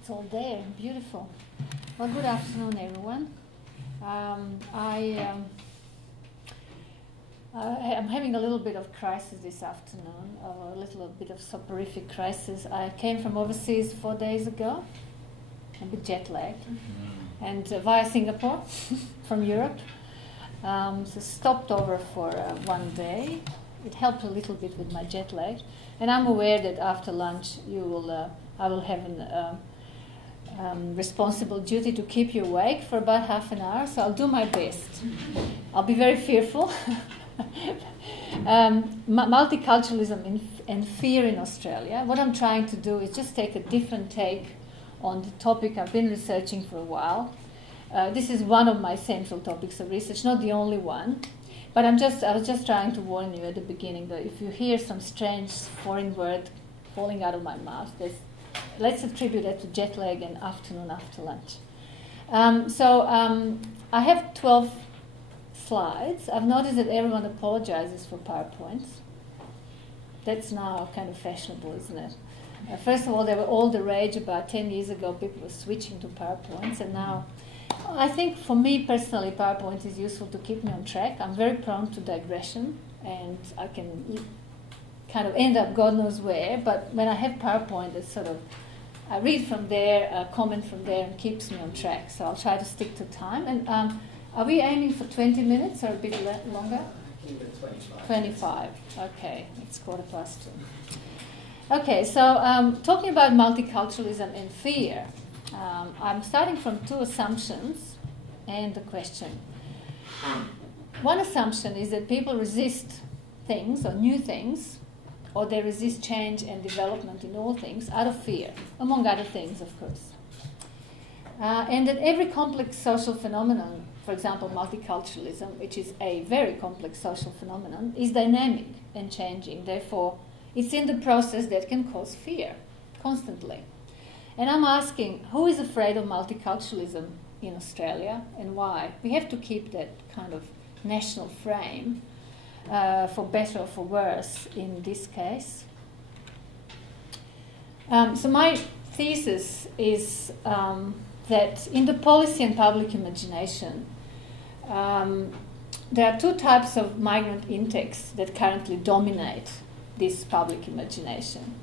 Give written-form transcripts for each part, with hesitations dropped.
It's all there, beautiful. Well, good afternoon, everyone. I'm having a little bit of crisis this afternoon, a little bit of soporific crisis. I came from overseas 4 days ago, a bit jet lagged, and via Singapore from Europe. So stopped over for 1 day. It helped a little bit with my jet lag, and I'm aware that after lunch I will have an responsible duty to keep you awake for about half an hour. So I'll do my best. I'll be very fearful. Multiculturalism and fear in Australia. What I'm trying to do is just take a different take on the topic I've been researching for a while. This is one of my central topics of research, not the only one. But I was just trying to warn you at the beginning that if you hear some strange foreign word falling out of my mouth, let's attribute that to jet lag and afternoon after lunch. I have 12 slides. I've noticed that everyone apologizes for PowerPoints. That's now kind of fashionable, isn't it? First of all, there were all the rage about 10 years ago. People were switching to PowerPoints, and now I think for me personally, PowerPoint is useful to keep me on track. I'm very prone to digression, and I can kind of end up God knows where. But when I have PowerPoint, it's sort of, I read from there, comment from there, and keeps me on track. So I'll try to stick to time. And are we aiming for 20 minutes or a bit longer? Keep it 25. 25. Okay, it's 2:15. Okay, so talking about multiculturalism and fear. I'm starting from two assumptions and a question. One assumption is that people resist things or new things, or they resist change and development in all things out of fear, among other things, of course. And that every complex social phenomenon, for example, multiculturalism, which is a very complex social phenomenon, is dynamic and changing. Therefore, it's in the process that can cause fear constantly. And I'm asking, who is afraid of multiculturalism in Australia and why? We have to keep that kind of national frame, for better or for worse in this case. So my thesis is that in the policy and public imagination, there are two types of migrant intakes that currently dominate this public imagination.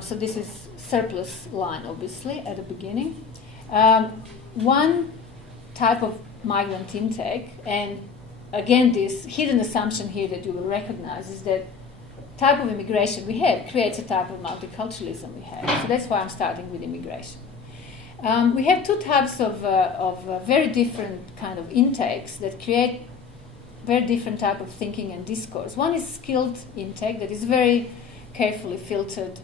So this is surplus line, obviously, at the beginning. One type of migrant intake, and again, this hidden assumption here that you will recognize is that type of immigration we have creates a type of multiculturalism we have. So that's why I'm starting with immigration. We have two types of very different kind of intakes that create very different type of thinking and discourse. One is skilled intake that is very carefully filtered,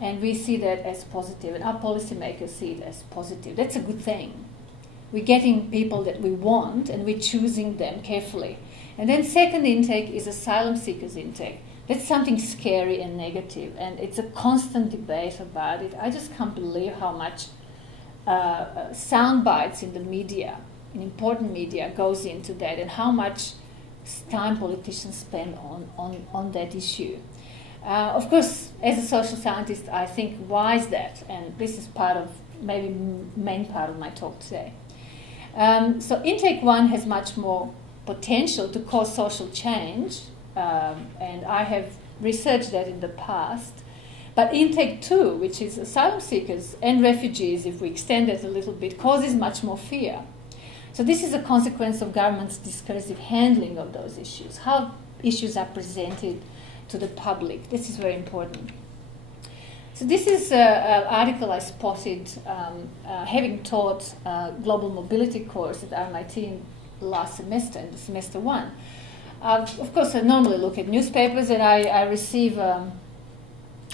and we see that as positive, and our policymakers see it as positive. That's a good thing. We're getting people that we want, and we're choosing them carefully. And then second intake is asylum seekers intake. That's something scary and negative, and it's a constant debate about it. I just can't believe how much sound bites in the media, in important media, goes into that, and how much time politicians spend on that issue. Of course, as a social scientist, I think, why is that? And this is part of, maybe main part of my talk today. So intake one has much more potential to cause social change, and I have researched that in the past. But intake two, which is asylum seekers and refugees, if we extend it a little bit, causes much more fear. So this is a consequence of government's discursive handling of those issues, how issues are presented to the public. This is very important. So this is an article I spotted having taught a global mobility course at RMIT last semester, in semester one. Of course, I normally look at newspapers, and I receive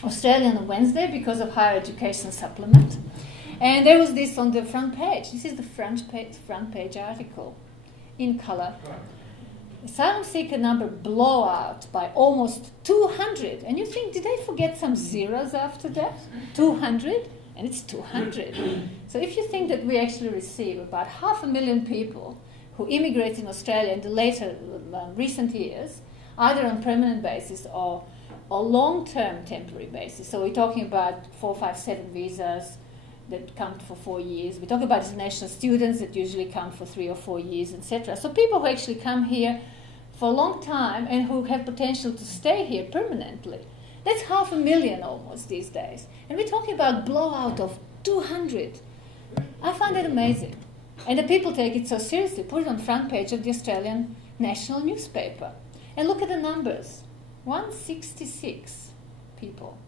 Australian on Wednesday because of higher education supplement. And there was this on the front page. This is the front page article in colour. Asylum seeker number blow out by almost 200. And you think, did they forget some zeros after that? 200? And it's 200. So if you think that we actually receive about 500,000 people who immigrate in Australia in the later recent years, either on permanent basis or long-term temporary basis. So we're talking about 457 visas, that come for 4 years. We talk about international students that usually come for 3 or 4 years, etc. So people who actually come here for a long time and who have potential to stay here permanently. That's 500,000 almost these days. And we're talking about blowout of 200. I find that amazing. And the people take it so seriously, put it on the front page of the Australian national newspaper. And look at the numbers. 166 people,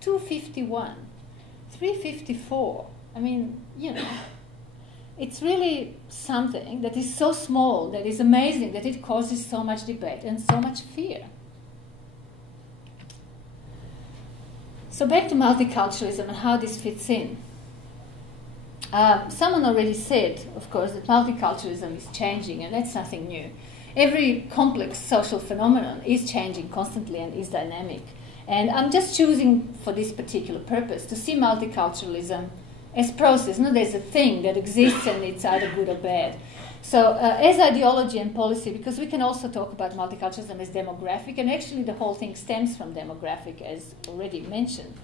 251, 354. I mean, you know, it's really something that is so small, that is amazing, that it causes so much debate and so much fear. So back to multiculturalism and how this fits in. Someone already said, of course, that multiculturalism is changing, and that's nothing new. Every complex social phenomenon is changing constantly and is dynamic. And I'm just choosing for this particular purpose to see multiculturalism as process, not as a thing that exists and it's either good or bad. So as ideology and policy, because we can also talk about multiculturalism as demographic, and actually the whole thing stems from demographic, as already mentioned.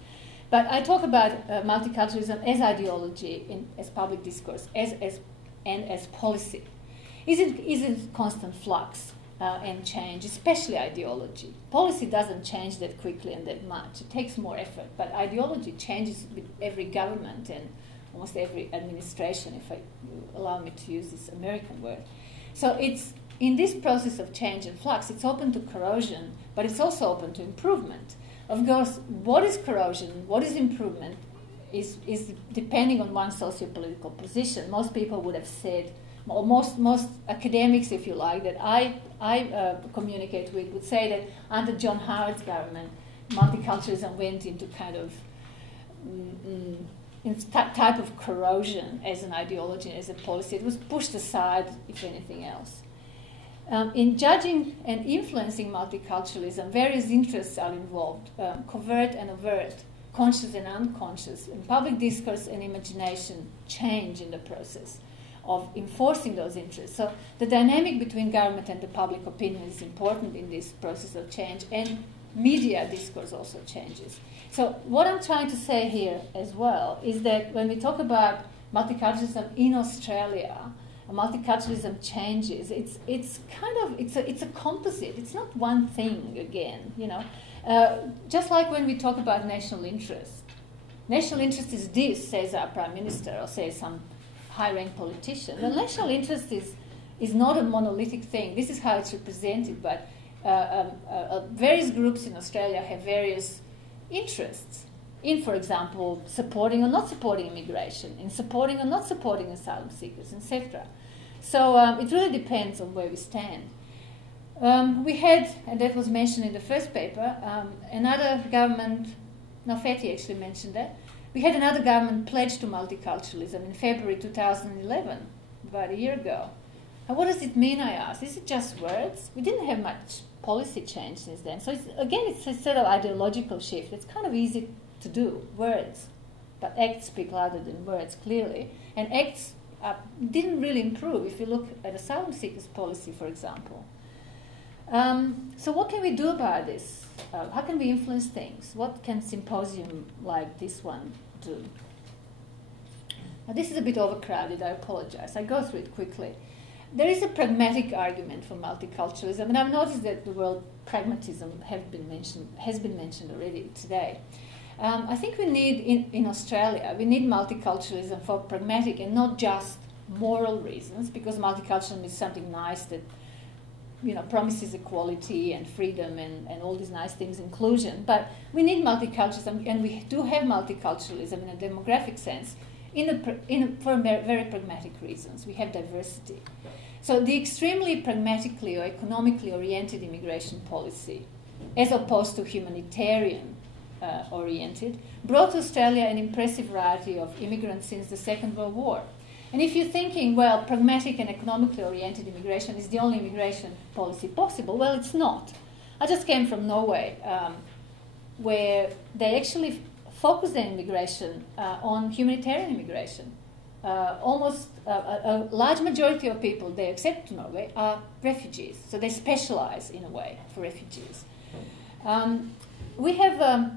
But I talk about multiculturalism as ideology, as public discourse, and as policy. Is it constant flux and change, especially ideology? Policy doesn't change that quickly and that much. It takes more effort. But ideology changes with every government and almost every administration, if you allow me to use this American word. So it's in this process of change and flux, it's open to corrosion, but it's also open to improvement. Of course, what is corrosion, what is improvement, is depending on one's socio-political position. Most people would have said, or most academics, if you like, that I communicate with would say that under John Howard's government, multiculturalism went into kind of type of corrosion as an ideology, as a policy. It was pushed aside, if anything else. In judging and influencing multiculturalism, various interests are involved, covert and overt, conscious and unconscious, and public discourse and imagination change in the process of enforcing those interests. So the dynamic between government and the public opinion is important in this process of change, and media discourse also changes. So what I'm trying to say here as well is that when we talk about multiculturalism in Australia, multiculturalism changes. It's a composite. It's not one thing again. You know, just like when we talk about national interest. National interest is this, says our prime minister, or says some high-ranked politician. Well, national interest is not a monolithic thing. This is how it's represented, but various groups in Australia have various interests in, for example, supporting or not supporting immigration, in supporting or not supporting asylum seekers, etc. So it really depends on where we stand. We had, and that was mentioned in the first paper, another government, Fetty actually mentioned that, we had another government pledge to multiculturalism in February 2011, about a year ago. And what does it mean, I asked? Is it just words? We didn't have much policy change since then. So it's a sort of ideological shift. It's kind of easy to do, words. But acts speak louder than words, clearly. And acts didn't really improve if you look at asylum seekers policy, for example. So what can we do about this? How can we influence things? What can symposium like this one do? Now, this is a bit overcrowded, I apologize. I go through it quickly. There is a pragmatic argument for multiculturalism, and I've noticed that the word pragmatism has been mentioned already today. I think we need, in Australia, we need multiculturalism for pragmatic and not just moral reasons, because multiculturalism is something nice that, you know, promises equality and freedom and all these nice things, inclusion. But we need multiculturalism, and we do have multiculturalism in a demographic sense, for very pragmatic reasons. We have diversity. So the extremely pragmatically or economically oriented immigration policy, as opposed to humanitarian oriented, brought to Australia an impressive variety of immigrants since the Second World War. And if you're thinking, well, pragmatic and economically oriented immigration is the only immigration policy possible, well, it's not. I just came from Norway, where they actually focus their immigration on humanitarian immigration. Almost a large majority of people they accept to Norway are refugees, so they specialize in a way for refugees. We have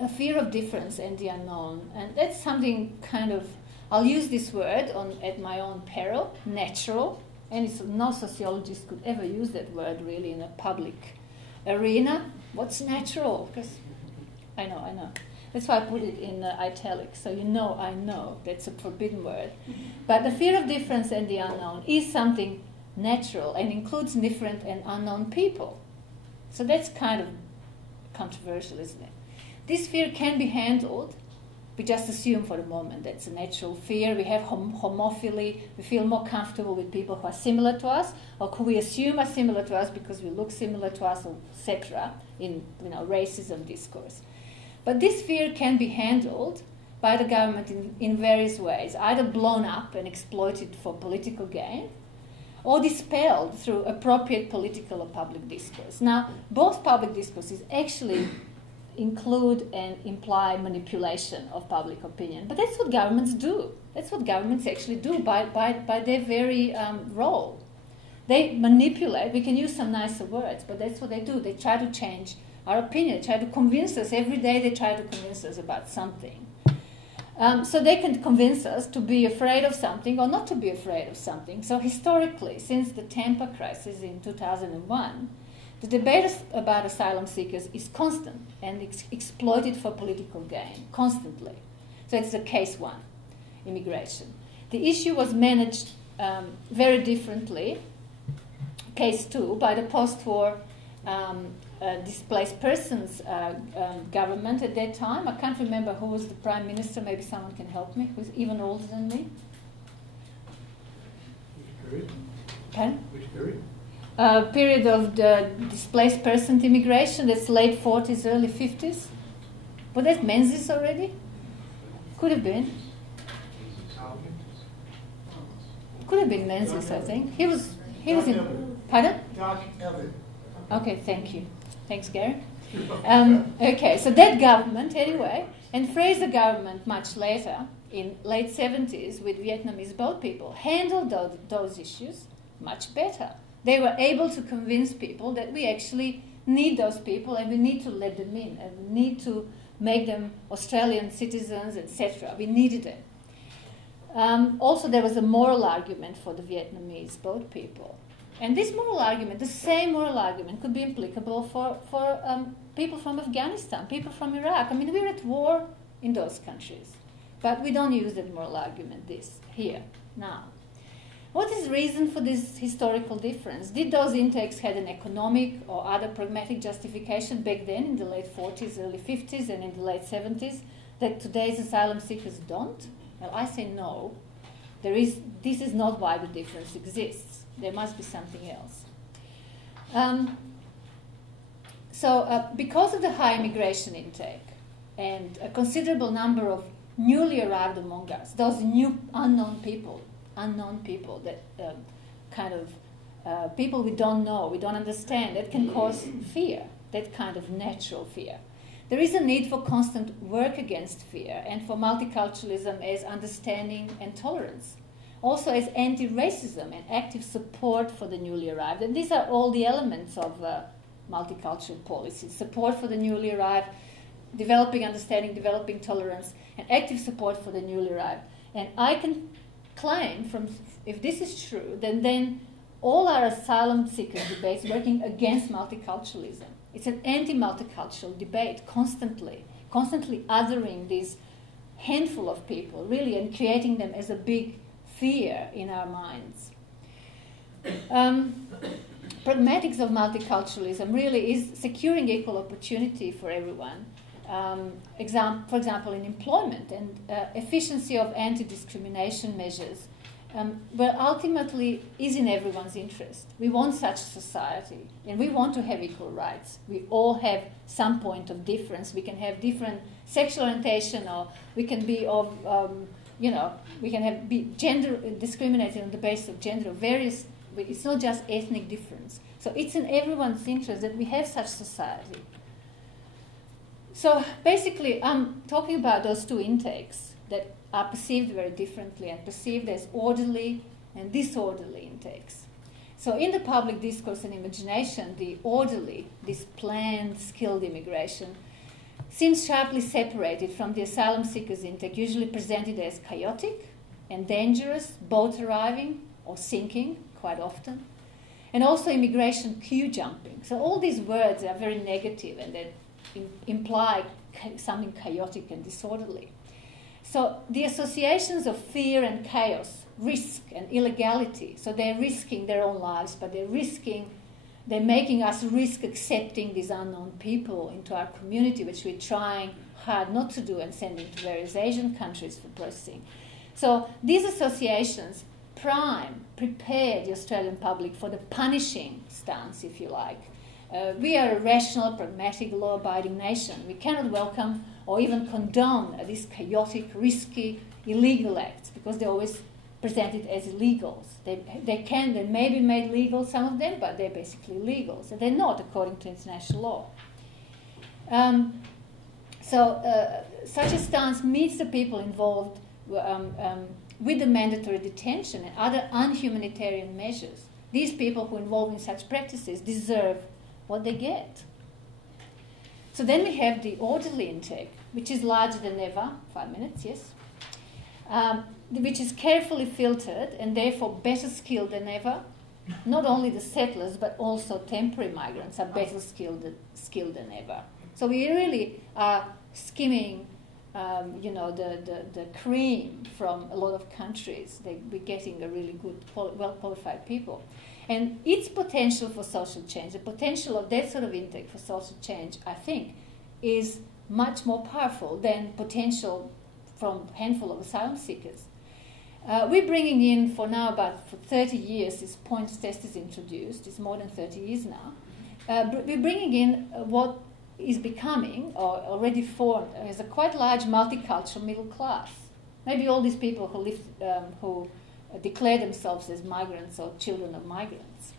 a fear of difference and the unknown. And that's something kind of, I'll use this word at my own peril, natural. And no sociologist could ever use that word really in a public arena. What's natural? Because I know. That's why I put it in italics. So I know. That's a forbidden word. But the fear of difference and the unknown is something natural and includes different and unknown people. So that's kind of controversial, isn't it? This fear can be handled. We just assume for the moment that's a natural fear. We have homophily. We feel more comfortable with people who are similar to us, or who we assume are similar to us because we look similar to us, etc. In racism discourse. But this fear can be handled by the government in various ways, either blown up and exploited for political gain, or dispelled through appropriate political or public discourse. Now, both public discourses actually include and imply manipulation of public opinion. But that's what governments do. That's what governments actually do by their very role. They manipulate. We can use some nicer words, but that's what they do. They try to change our opinion, try to convince us. Every day they try to convince us about something. So they can convince us to be afraid of something or not to be afraid of something. So historically, since the Tampa crisis in 2001, the debate about asylum seekers is constant and exploited for political gain, constantly. So it's the case one, immigration. The issue was managed very differently, case two, by the post-war displaced persons government at that time. I can't remember who was the prime minister. Maybe someone can help me, who's even older than me. Which period? Pardon? Which period? Period of the displaced person immigration, that's late 40s, early 50s. Was that Menzies already? Could have been. Could have been Menzies, I think. He was in... Pardon? Okay, thank you. Thanks, Gary. Okay, so that government, anyway, and Fraser government much later, in late 70s, with Vietnamese boat people, handled those issues much better. They were able to convince people that we actually need those people and we need to let them in and we need to make them Australian citizens, etc. We needed it. Also, there was a moral argument for the Vietnamese boat people. And this moral argument, the same moral argument, could be applicable for people from Afghanistan, people from Iraq. I mean, we're at war in those countries. But we don't use that moral argument here, now. What is the reason for this historical difference? Did those intakes have an economic or other pragmatic justification back then in the late 40s, early 50s, and in the late 70s that today's asylum seekers don't? Well, I say no. This is not why the difference exists. There must be something else. Because of the high immigration intake and a considerable number of newly arrived among us, those new unknown people that people we don't know, we don't understand, that can cause fear, that kind of natural fear. There is a need for constant work against fear and for multiculturalism as understanding and tolerance, also as anti-racism and active support for the newly arrived. And these are all the elements of multicultural policy: support for the newly arrived, developing understanding, developing tolerance, and active support for the newly arrived. And I can claim, if this is true, then all our asylum seeker debates working against multiculturalism. It's an anti-multicultural debate, constantly othering this handful of people, really, and creating them as a big fear in our minds. Pragmatics of multiculturalism really is securing equal opportunity for everyone. For example, in employment and efficiency of anti-discrimination measures, but ultimately is in everyone's interest. We want such society, and we want to have equal rights. We all have some point of difference. We can have different sexual orientation, or we can be of, we can be gender discriminated on the basis of gender. Various. It's not just ethnic difference. So it's in everyone's interest that we have such society. So basically, I'm talking about those two intakes that are perceived very differently and perceived as orderly and disorderly intakes. So in the public discourse and imagination, the orderly, this planned, skilled immigration, seems sharply separated from the asylum seekers intake, usually presented as chaotic and dangerous, boat arriving or sinking quite often, and also immigration queue jumping. So all these words are very negative and they imply something chaotic and disorderly. So the associations of fear and chaos, risk and illegality, so they're risking their own lives, but they're making us risk accepting these unknown people into our community, which we're trying hard not to do and sending to various Asian countries for processing. So these associations prepare the Australian public for the punishing stance, if you like. We are a rational, pragmatic, law-abiding nation. We cannot welcome or even condone these chaotic, risky, illegal acts because they're always presented as illegals. They may be made legal, some of them, but they're basically illegal. So they're not according to international law. Such a stance meets the people involved with the mandatory detention and other unhumanitarian measures. These people who are involved in such practices deserve what they get. So then we have the orderly intake, which is larger than ever, 5 minutes, yes, which is carefully filtered and therefore better skilled than ever. Not only the settlers, but also temporary migrants are better skilled than ever. So we really are skimming, the cream from a lot of countries. We're getting a really good, well-qualified people. And its potential for social change, the potential of that sort of intake for social change, I think, is much more powerful than potential from a handful of asylum seekers. We're bringing in, for 30 years, this points test is introduced. It's more than 30 years now. We're bringing in what is becoming, or already formed, as a quite large multicultural middle class. Maybe all these people who declare themselves as migrants or children of migrants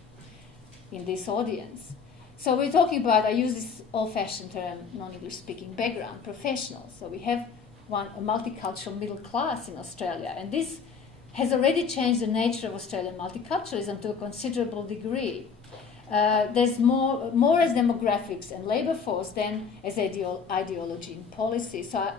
in this audience. So we're talking about, I use this old-fashioned term, non-English speaking background, professionals. So we have a multicultural middle class in Australia, and this has already changed the nature of Australian multiculturalism to a considerable degree. There's more as demographics and labour force than as ideology and policy. So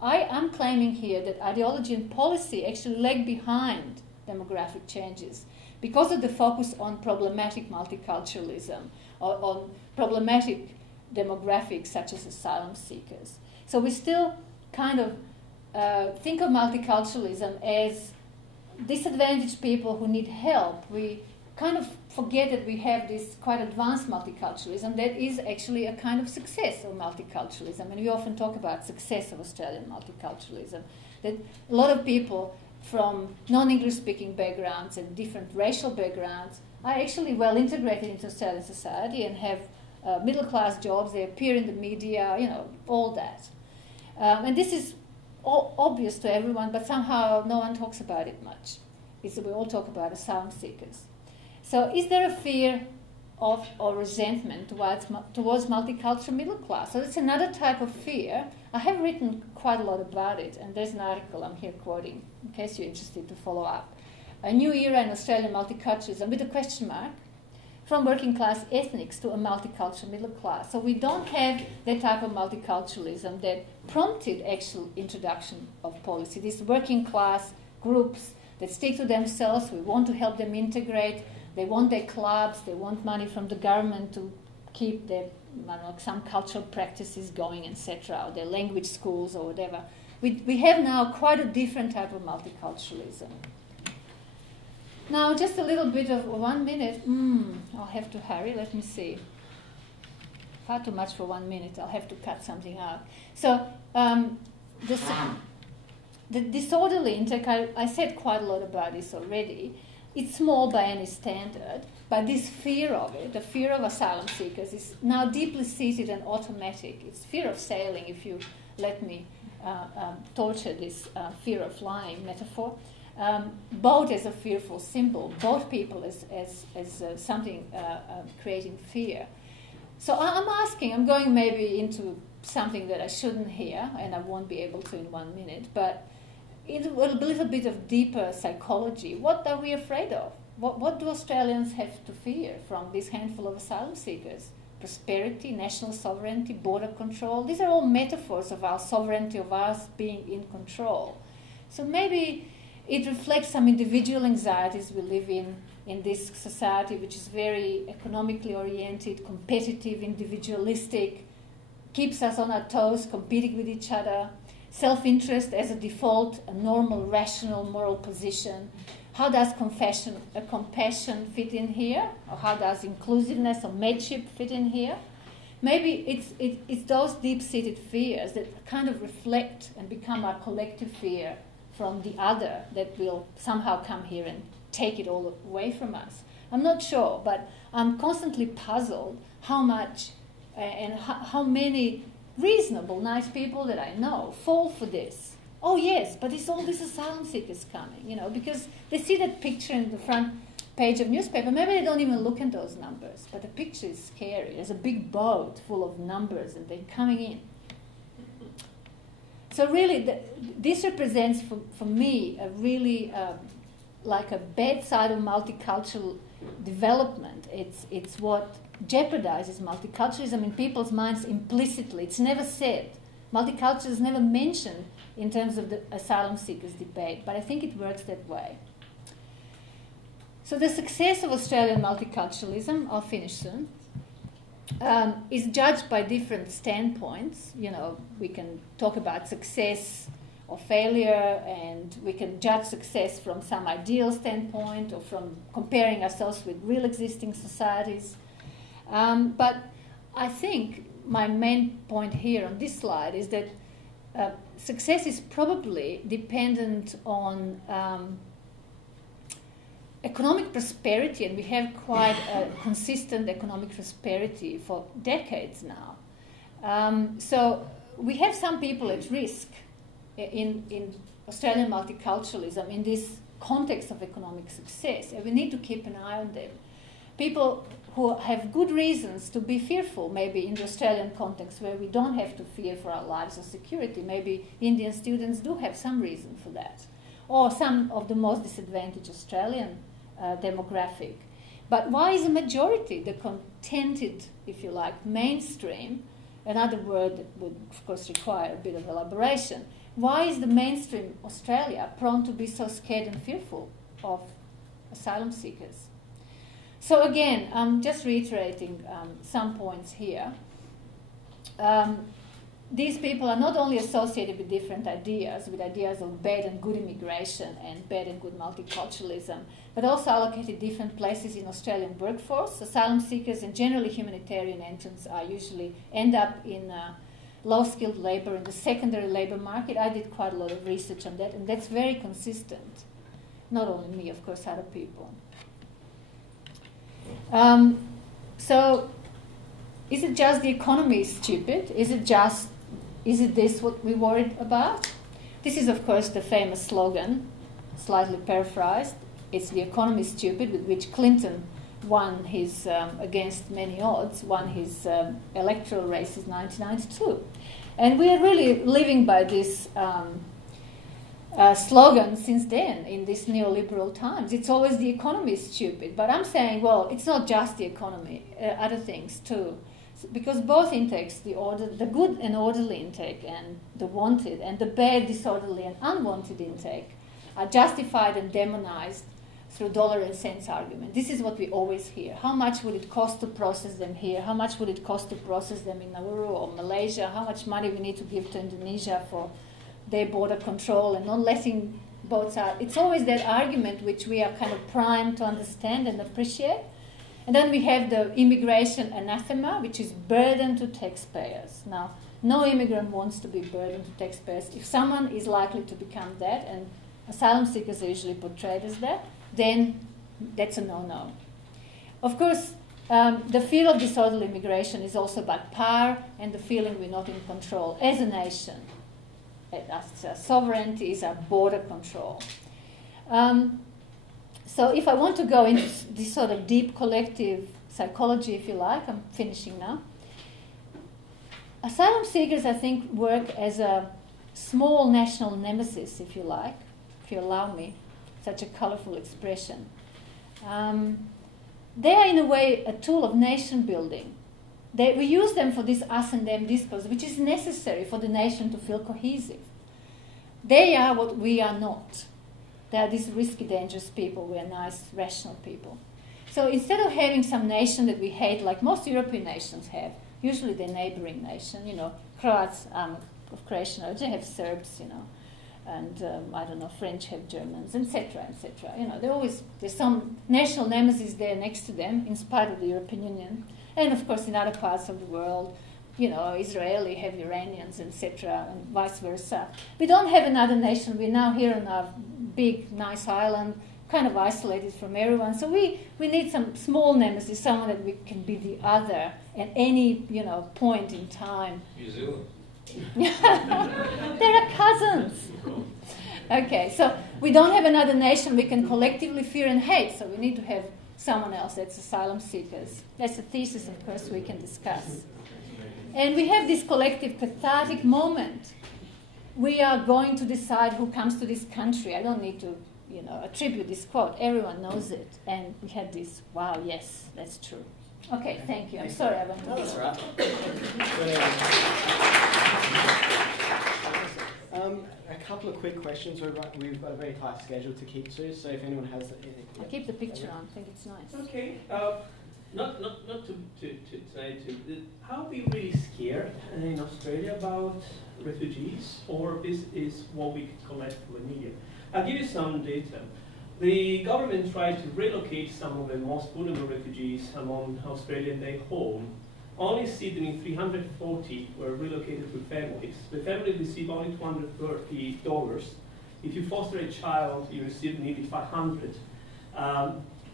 I'm claiming here that ideology and policy actually lag behind demographic changes because of the focus on problematic multiculturalism or on problematic demographics such as asylum seekers. So we still kind of think of multiculturalism as disadvantaged people who need help. We kind of forget that we have this quite advanced multiculturalism that is actually a kind of success of multiculturalism. And we often talk about success of Australian multiculturalism, that a lot of people from non-English speaking backgrounds and different racial backgrounds are actually well integrated into Australian society and have middle class jobs, they appear in the media, all that. And this is obvious to everyone, but somehow no one talks about it much. We all talk about asylum seekers. So is there a fear of or resentment towards multicultural middle class? So it's another type of fear. I have written quite a lot about it, and there's an article I'm here quoting, in case you're interested to follow up. A new era in Australian multiculturalism with a question mark, from working class ethnics to a multicultural middle class. So we don't have that type of multiculturalism that prompted actual introduction of policy. These working class groups that stick to themselves, we want to help them integrate. They want their clubs, they want money from the government to keep their, some cultural practices going, etc., or their language schools or whatever. We have now quite a different type of multiculturalism. Now, just a little bit of 1 minute. I'll have to hurry, let me see. Far too much for 1 minute, I'll have to cut something out. So, the disorderly intake, I said quite a lot about this already. It's small by any standard, but this fear of it, the fear of asylum seekers, is now deeply seated and automatic. It's fear of sailing, if you let me torture this fear of flying metaphor. Boat as a fearful symbol, boat people as something creating fear. So I'm going maybe into something that I shouldn't hear, and I won't be able to in 1 minute, but it's a little bit of deeper psychology. What are we afraid of? What do Australians have to fear from this handful of asylum seekers? prosperity, national sovereignty, border control. These are all metaphors of our sovereignty, of us being in control. So maybe it reflects some individual anxieties we live in this society, which is very economically oriented, competitive, individualistic, keeps us on our toes, competing with each other, self-interest as a default, a normal, rational, moral position. How does compassion fit in here? Or how does inclusiveness or mateship fit in here? Maybe it's those deep-seated fears that kind of reflect and become our collective fear from the other that will somehow come here and take it all away from us. I'm not sure, but I'm constantly puzzled how much and how many reasonable, nice people that I know fall for this. Oh yes, but it's all these asylum seekers coming, you know, because they see that picture in the front page of newspaper. Maybe they don't even look at those numbers, but the picture is scary. There's a big boat full of numbers and they're coming in. So really, this represents for me a really like a bad side of multicultural development. It's what jeopardizes multiculturalism in people's minds implicitly. It's never said. Multiculturalism is never mentioned in terms of the asylum seekers debate, but I think it works that way. So the success of Australian multiculturalism, I'll finish soon, is judged by different standpoints. You know, we can talk about success or failure, and we can judge success from some ideal standpoint or from comparing ourselves with real existing societies. But I think my main point here on this slide is that success is probably dependent on economic prosperity, and we have quite a consistent economic prosperity for decades now. So we have some people at risk in Australian multiculturalism in this context of economic success, and we need to keep an eye on them. People who have good reasons to be fearful, maybe in the Australian context where we don't have to fear for our lives or security. Maybe Indian students do have some reason for that, or some of the most disadvantaged Australian demographic. But why is the majority, the contented, if you like, mainstream, another word that would, of course, require a bit of elaboration, why is the mainstream Australia prone to be so scared and fearful of asylum seekers? So again, I'm just reiterating some points here. These people are not only associated with different ideas, with ideas of bad and good immigration and bad and good multiculturalism, but also allocated different places in Australian workforce. Asylum seekers and generally humanitarian entrants are usually end up in low-skilled labor in the secondary labor market. I did quite a lot of research on that, and that's very consistent. Not only me, of course, other people. So, is it just the economy is stupid? Is it this what we're worried about? This is, of course, the famous slogan, slightly paraphrased. It's the economy is stupid, with which Clinton won his, against many odds, won his electoral race in 1992. And we are really living by this slogan since then, in these neoliberal times. It's always the economy is stupid. But I'm saying, well, it's not just the economy, other things too. Because both intakes, the good and orderly intake and the wanted, and the bad, disorderly and unwanted intake, are justified and demonized through dollar and cents argument. This is what we always hear. How much would it cost to process them here? How much would it cost to process them in Nauru or Malaysia? How much money we need to give to Indonesia for their border control and not letting boats out? It's always that argument which we are kind of primed to understand and appreciate. And then we have the immigration anathema, which is burden to taxpayers. Now, no immigrant wants to be burden to taxpayers. If someone is likely to become that, and asylum seekers are usually portrayed as that, then that's a no-no. Of course, the fear of disorderly immigration is also about power and the feeling we're not in control as a nation. Our sovereignty is our border control. So if I want to go into this sort of deep collective psychology, if you like, I'm finishing now. Asylum seekers, I think, work as a small national nemesis, if you like, if you allow me such a colorful expression. They are, in a way, a tool of nation building we use them for this us and them discourse, which is necessary for the nation to feel cohesive. They are what we are not. They are these risky, dangerous people. We are nice, rational people. So instead of having some nation that we hate, like most European nations have, usually their neighboring nation, Croats of Croatian origin have Serbs, and I don't know, French have Germans, etc., etc. There's some national nemesis there next to them, in spite of the European Union, and of course in other parts of the world, Israeli have Iranians, etc., and vice versa. We don't have another nation. We're now here on our big, nice island, kind of isolated from everyone. So we need some small nemesis, someone that we can be the other at any point in time. New Zealand. They are cousins. Okay, so we don't have another nation we can collectively fear and hate, so we need to have someone else that's asylum seekers. That's a thesis, of course, we can discuss. And we have this collective cathartic moment. We are going to decide who comes to this country. I don't need to attribute this quote. Everyone knows it. And we had this, wow, yes, that's true. Okay, thank you. I'm sorry I went to That's right. A couple of quick questions. We've got a very tight schedule to keep to, so if anyone has anything... I'll keep the picture on. I think it's nice. Okay. Not to say how are we really scared in Australia about refugees, or this is what we could collect from the media? I'll give you some data. The government tried to relocate some of the most vulnerable refugees among Australian Day home. Only Sydney, 340 were relocated with families. The family received only $230. If you foster a child, you receive nearly $500.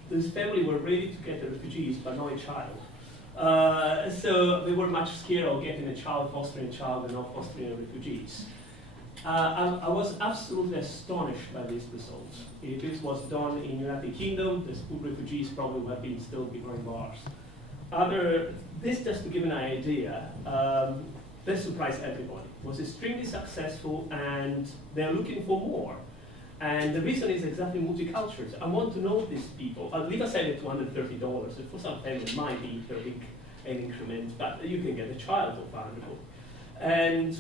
This family were ready to get the refugees, but not a child. So they were much scared of getting a child, fostering a child, and not fostering refugees. I was absolutely astonished by these results. If this was done in the United Kingdom, the school refugees probably would have been still behind bars. This just to give an idea, this surprised everybody. It was extremely successful, and they're looking for more. And the reason is exactly multiculturalism. I want to know these people. Leave aside the $230. For some families, it might be a big increment, but you can get a child for $500. And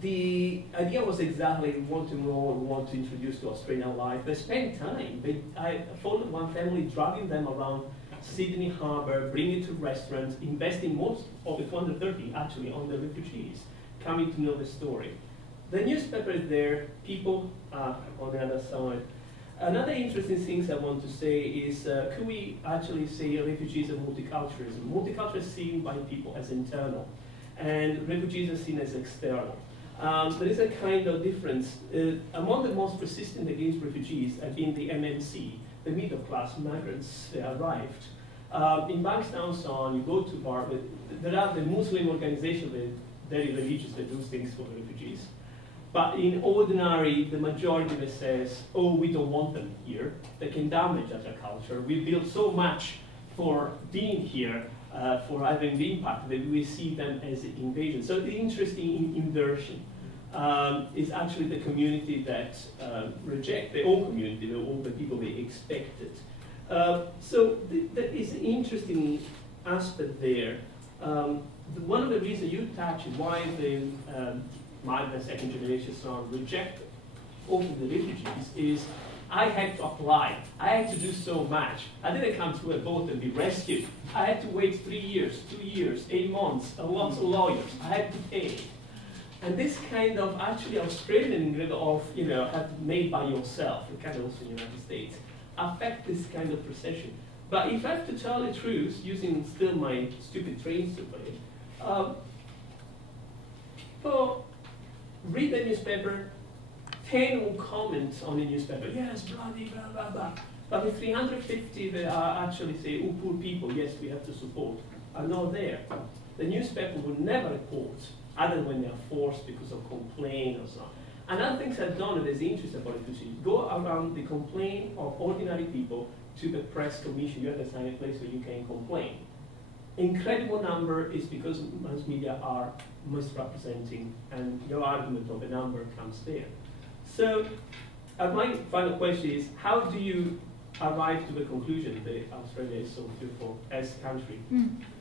the idea was exactly we want to know and want to introduce to Australian life. They spent time. I followed one family, driving them around Sydney Harbour, bringing to restaurants, investing most of the 230 actually on the refugees, coming to know the story. The newspaper is there, people on the other side. Another interesting thing I want to say is, could we actually say refugees and multiculturalism? Multiculturalism is seen by people as internal, and refugees are seen as external. There is a kind of difference. Among the most persistent against refugees have been the MMC, the middle-class migrants that arrived. In Bankstown, so on, you go to Barbara, there are the Muslim organizations that very religious that do things for the refugees. But in ordinary, the majority of it says, oh, we don't want them here. They can damage our culture. We build so much for being here, for having the impact, that we see them as an invasion. So the interesting inversion is actually the community that reject, the old community, all the people they expected. So that is an interesting aspect there. One of the reasons you touch why the migrant second generation son reject often the refugees is I had to apply. I had to do so much. I didn't come to a boat and be rescued. I had to wait 3 years, 2 years, 8 months, lots of lawyers. I had to pay. And this kind of actually Australian of have made by yourself, and kind of also in the United States, affect this kind of perception. But if I have to tell the truth, using still my stupid train story, people read the newspaper, 10 will comment on the newspaper, yes, bloody, blah, blah, blah. But the 350 that are actually say, oh, poor people, yes, we have to support, are not there. The newspaper will never report, other when they are forced because of complaint or so on. Another thing I've done that is interesting about refugees, go around the complaint of ordinary people to the press commission. You understand a place where you can complain. Incredible number is because mass media are misrepresenting, and your argument of the number comes there. So my final question is, how do you arrive to the conclusion that Australia is so beautiful as a country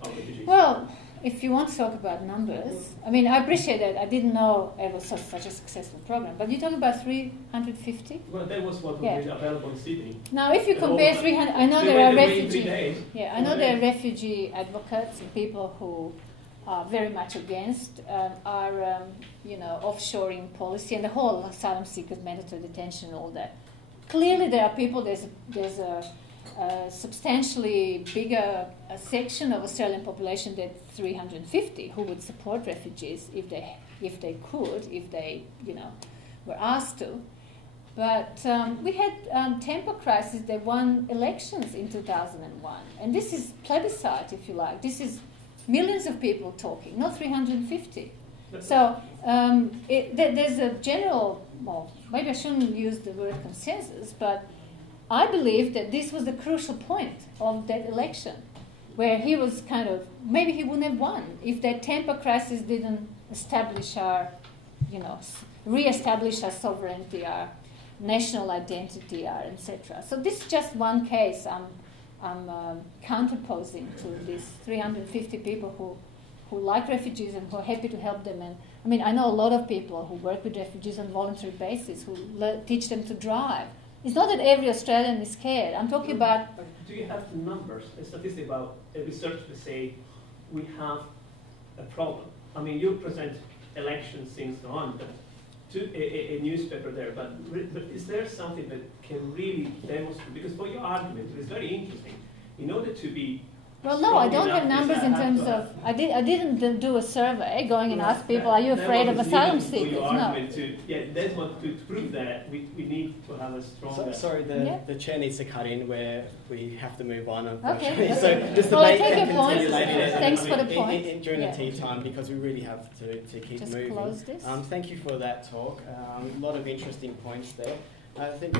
of refugees? Well, if you want to talk about numbers, I mean, I appreciate that. I didn't know it was such a successful program. But you talk about 350? Well, that was what was available in Sydney. Now, if you compare 300, I know there are refugee. Yeah, I know there are refugee advocates and people who are very much against our, offshoring policy and the whole asylum seekers mandatory detention and all that. Clearly, there are people. There's a substantially bigger section of Australian population than 350 who would support refugees if they were asked to. But we had temper crisis. They won elections in 2001, and this is plebiscite, if you like. This is millions of people talking, not 350. So there's a general. Well, maybe I shouldn't use the word consensus, but I believe that this was the crucial point of that election, where he was maybe he wouldn't have won if that temper crisis didn't establish our, re-establish our sovereignty, our national identity, our etc. So this is just one case I'm counterposing to these 350 people who like refugees and who are happy to help them. And I mean, I know a lot of people who work with refugees on a voluntary basis, who teach them to drive. It's not that every Australian is scared. I'm talking about... Do you have the numbers, a statistic about a research to say we have a problem? I mean, you present elections, things so on, but to a newspaper there, but is there something that can really demonstrate? Because for your argument, it is very interesting. In order to be... Well, no, I don't have numbers in terms of... I didn't do a survey going and ask people, are you afraid of asylum seekers? No. That's what to prove that we need to have a stronger... Sorry, the chair needs to cut in where we have to move on, unfortunately. Okay. So this I debate take can your point. continue later. Thanks for the point. During the tea time, because we really have to keep Just moving. close this. Thank you for that talk. A lot of interesting points there. I think